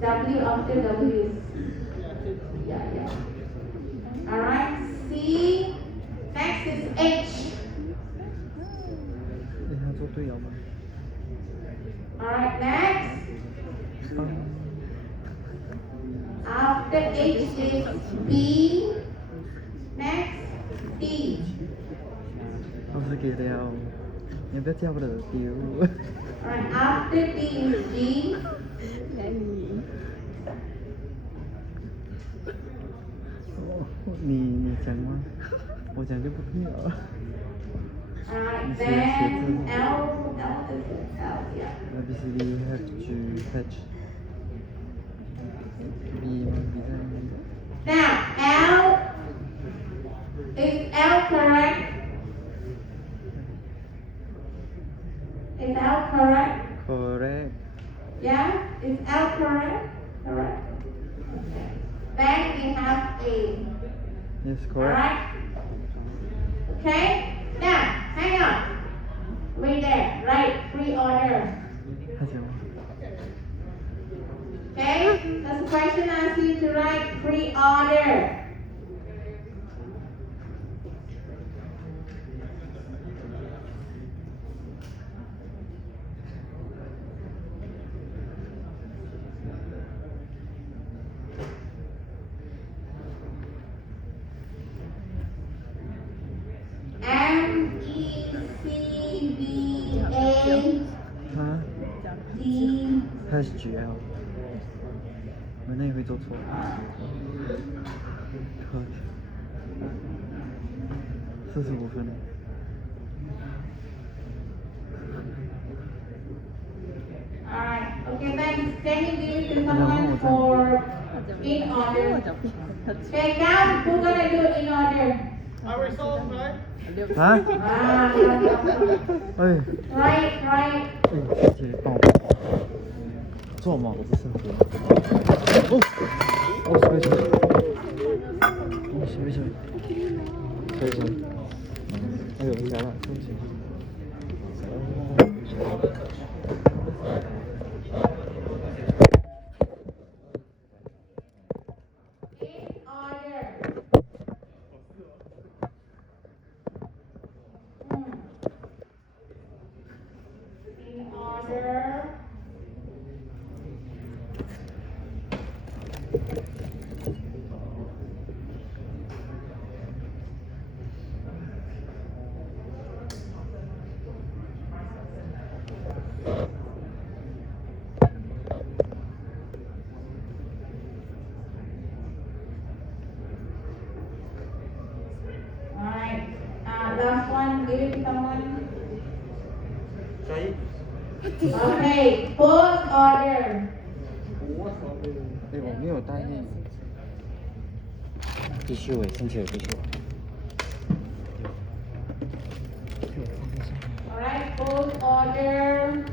W after W is yeah. Alright, C. Next is H. Alright, next. After H is B. Next, D. Không sự kỳ theo. Em biết theo được tiêu. Alright, after D is G. Mì trắng quá. 我讲就不对了。 Alright, This is then it. L, this is L, yeah. A B C D have to fetch. B 吗 B 在哪里？ Now, L, is L correct? Is L correct? Correct. Yeah? Is L correct? Correct. Okay. Then we have A. Yes, correct. Alright? Okay? Now, hang on. Wait there. Right, pre-order. 还行吗？ Okay? Does the question ask you to write pre-order? M E C B A 啊 D ，H G L。我那也会做错。45分了。 Alright, okay, then can you give it to someone for in order? Okay, now who's gonna do in order? 啊？ Ah, 哎， right, right. 姐姐帮我做吗？我不是。哦，哦，sorry sorry。哦，sorry sorry。sorry sorry。哎呦，加了，对不起。 In order. In order. Alright, last one, give it to someone. Okay, first order. 哎，我没有带那个。继续喂，身体有继续。 Alright, first order.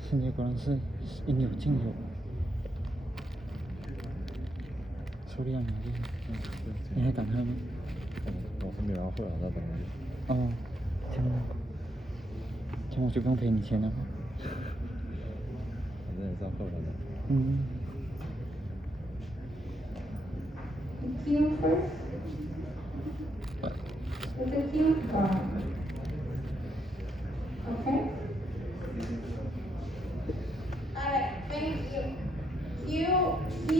现在果然是应有尽有。处理很厉害。你还等他吗？我是没完会了，在等你。哦，这样我就不用赔你钱了。反正也是要后来的。嗯。 Q first. With the Q card. Okay. Alright, thank you. Q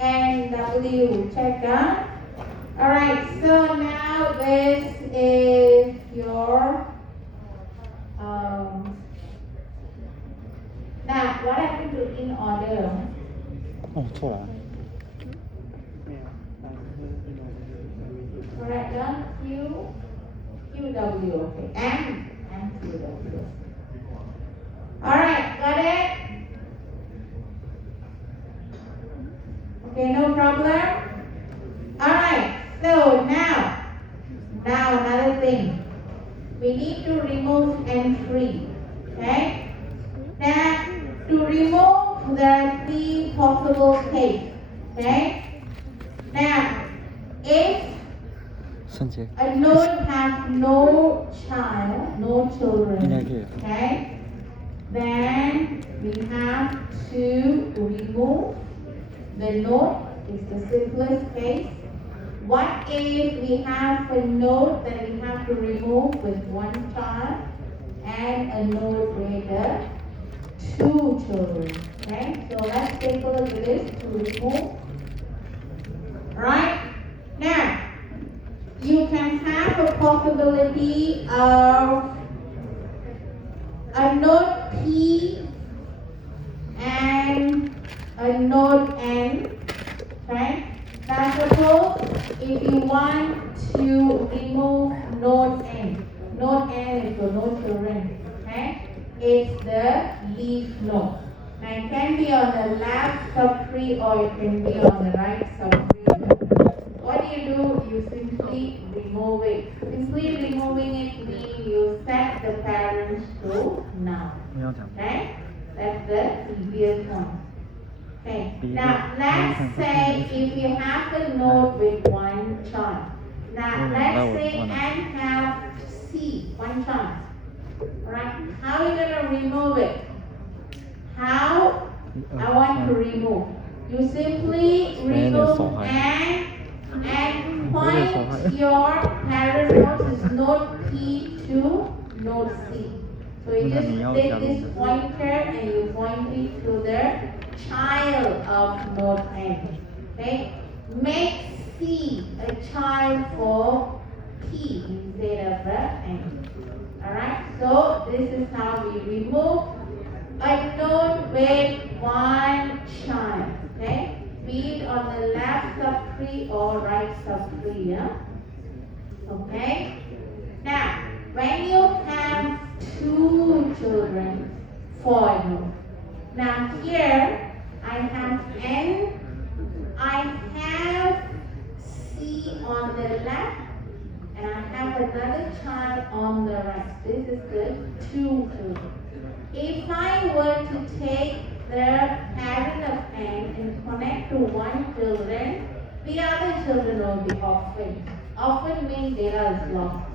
and W. Check that. Alright, so now this is your now what happened to in order? 哦，错了。 Alright, done. Q, W, okay. And Q, W. Alright, got it? Okay, no problem? Alright, so now another thing. We need to remove entry, okay? Now, to remove, there are 3 possible cases, okay? Now, if 圣洁。 a node has no child, no children, Negative. okay? Then we have to remove the node. It's the simplest case. What if we have a node that we have to remove with 1 child and a node with 2 children? Okay, so let's take a look at this to remove. Right? can have a possibility of a node P and a node N, right? Now suppose if you want to remove node N is the node children, okay? It's the leaf node. Now it can be on the left subtree or it can be on the right subtree. What do? You simply remove it. Simply removing it means you set the parents to none. 不要讲。 Okay? That's the previous one. Okay. Now let's say if you have a node with one child. Now let's say N have C, one child. Alright? How are you gonna remove it? How I want to remove. You simply remove and point your parent node is node P to node C. So you just take this pointer and you point it to the child of node N. Okay? Make C a child for P instead of the N. Alright? So this is how we remove a node with one child. Okay? Be it on the left subtree or right subtree. Yeah? Okay? Now, when you have two children, four nodes. Now here, I have N, I have C on the left, and I have another child on the right. This is the two children. If I were to take the parent of N and connect to one children, the other children will be orphaned. Orphan means data is lost.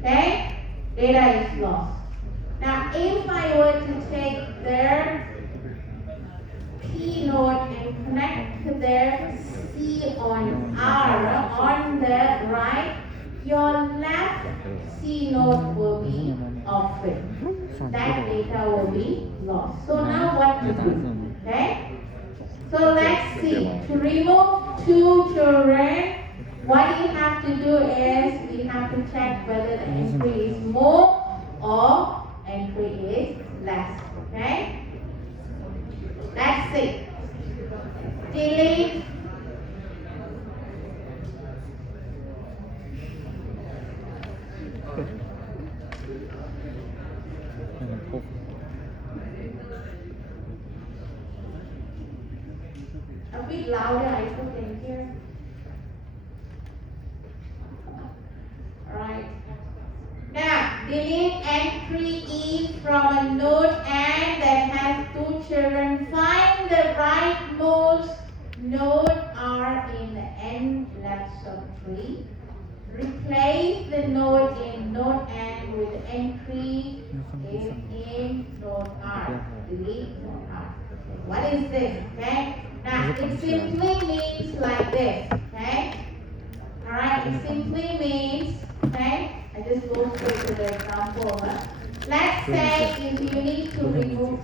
Okay? Data is lost. Now, if I were to take their P node and connect to their C on R on the right, your left C node will be orphaned. That data will be lost. So now what to do? Okay? So let's see. To remove two children, what you have to do is we have to check whether the entry is more or entry is less. Okay? Let's see. Delete. A bit louder, I can hear. Alright. Now, delete entry E from a node N that has two children. Find the rightmost node R in the N left subtree. Replace the node in node N with entry in node R. Delete node R. What is this? Okay? Now, it simply means like this. Okay? Alright, it simply means, okay? I just go straight to the example. Let's say if you need to remove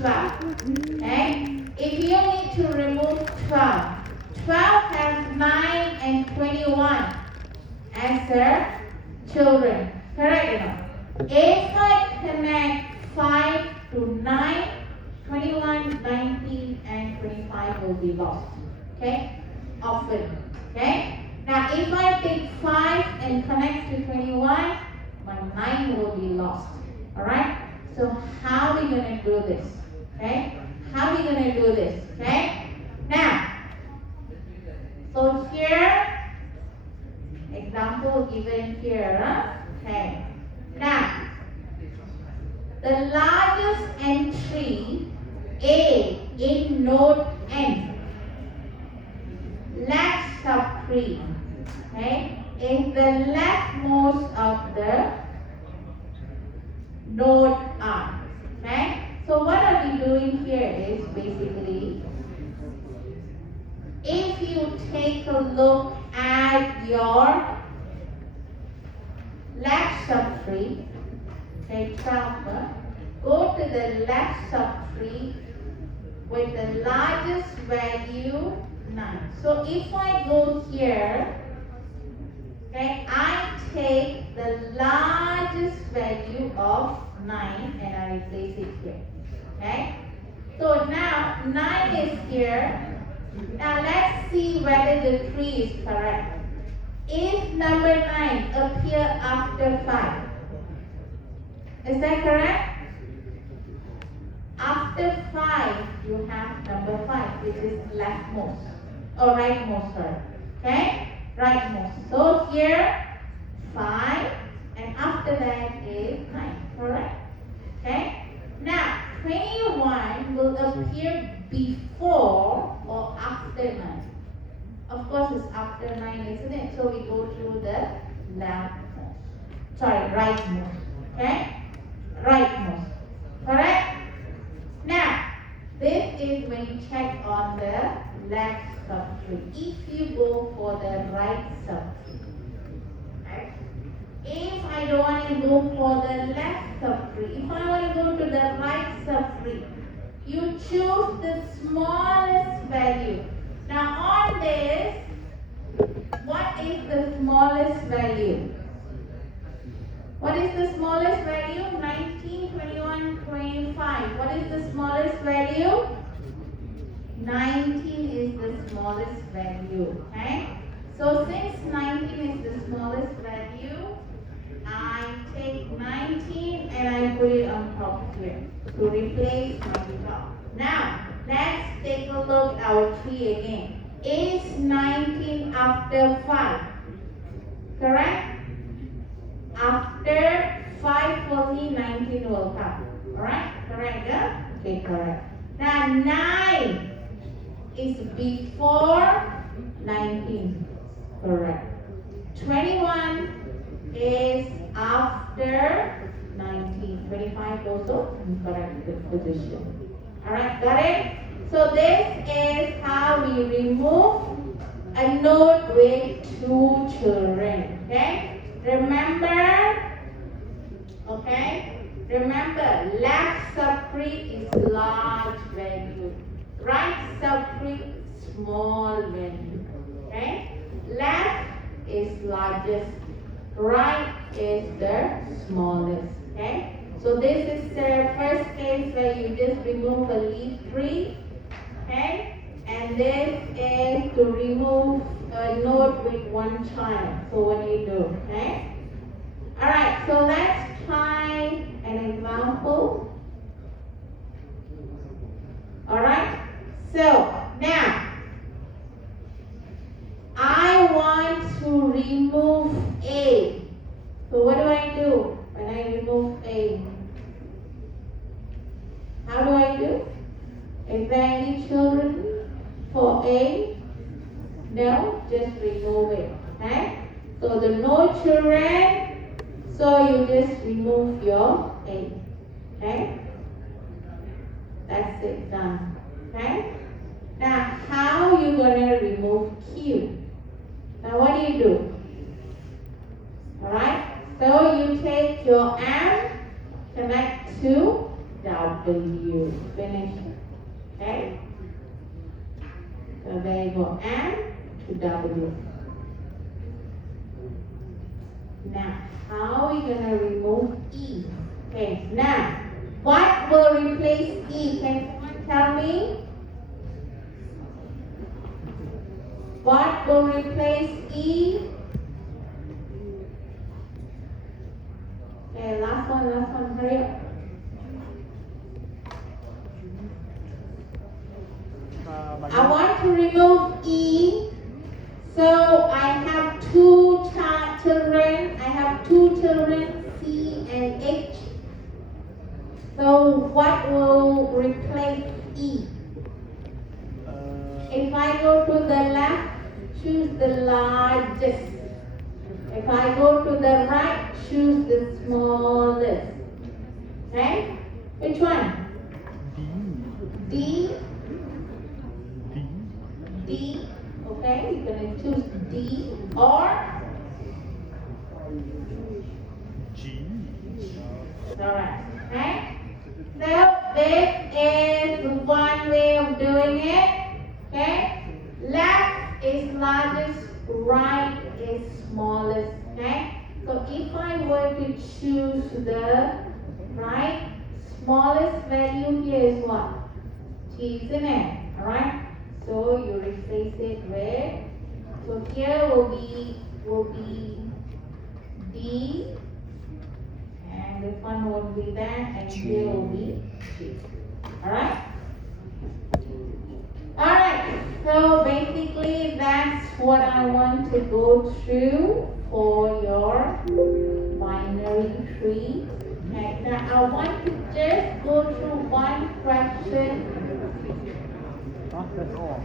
12. Okay? If you need to remove 12, 12 has 9 and 21 as their children. Correct or not? If I connect 5 to 9, 21, 19, and 25 will be lost. Okay? Often. Okay? Now, if I take 5 and connect to 21, my 9 will be lost. Alright? So, how are we going to do this? Okay? How are we going to do this? Okay? Now, so here, example given here. Okay? Now, the largest entry A in node N, left subtree, okay, is the leftmost of the node R. Okay? So what are we doing here is basically, if you take a look at your left subtree, okay, 12, go to the left subtree with the largest value 9. So if I go here Okay, I take the largest value of 9 and I replace it here. Okay, so now 9 is here. Now let's see whether the 3 is correct. If number 9 appear after 5, is that correct? After 5, you have number 5, which is leftmost, or rightmost, sorry. Okay? Rightmost. So here, 5, and after that is 9, correct? Okay? Now, 21 will appear before or after 9. Of course, it's after 9, isn't it? So we go to the leftmost. Sorry, rightmost. Okay? Rightmost. Correct? Now, this is when you check on the left subtree. If you go for the right subtree, right? If I don't want to go for the left subtree, if I want to go to the right subtree, you choose the smallest value. Now on this, what is the smallest value? What is the smallest value? 19, 21, 25. What is the smallest value? 19 is the smallest value. Okay? So since 19 is the smallest value, I take 19 and I put it on top here to replace my top. Now, let's take a look at our tree again. Is 19 after 5? Correct? After 5 for me, 19 will come. Alright? Correct? Yeah? Okay, correct. Now 9 is before 19. Correct. 21 is after 19. 25 also incorrect position. Alright, got it? So this is how we remove a node with 2 children. Okay? Remember, left subtree is large value, right subtree small value. Okay, left is largest, right is the smallest. Okay, so this is the first case where you just remove a leaf tree. Okay, and this is to remove a node with 1 child. So what do you do? Okay. All right. So let's try an example. All right. So now I want to remove A. So what do I do when I remove A? How do I do? Is there any children for A? No, just remove it. Okay? So the no children, so you just remove your A. Okay? That's it, done. Okay? Now, how you gonna remove Q? Now, what do you do? Alright? So you take your M, connect to W. Finish. Okay? So there you go, M to W. Now, how are we going to remove E? Okay, now, what will replace E? Can someone tell me? What will replace E? Okay, last one, hurry up. I want to remove E, so I have two children. I have 2 children, C and H. So what will replace E? If I go to the left, choose the largest. If I go to the right, choose the smallest. Okay? Which one? D. D, okay, you're going to choose D or G. Alright, okay? So this is one way of doing it. Okay? Left is largest, right is smallest, okay? So if I were to choose the right smallest value here is what? T, isn't it? Alright? So you replace it with, so here will be D, and this one will be that, and here will be G. Alright? Alright, so basically that's what I want to go through for your binary tree. Okay, now I want to just go through one question. That's all.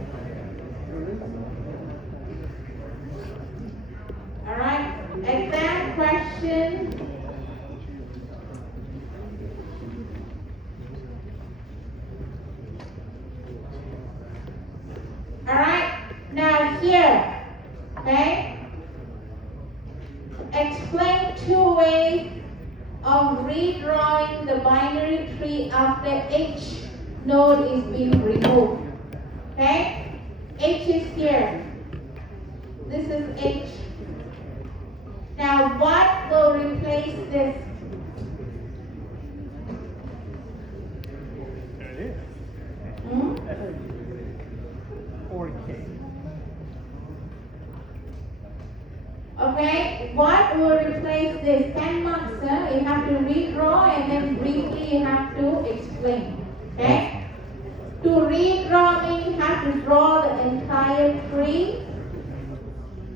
Alright, exam question. Alright, now here, okay, explain two ways of redrawing the binary tree after each node is being removed. Okay, H is here. This is H. Now what will replace this? Hmm? Or K. Okay, what will replace this? 10 marks, sir. You have to redraw and then briefly you have to explain. Okay? To redraw means you have to draw the entire tree.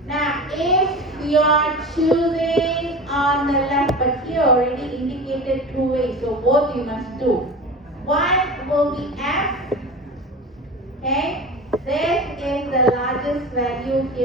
Now, if you are choosing on the left, but here already indicated two ways, so both you must do. One will be F. Okay? This is the largest value here.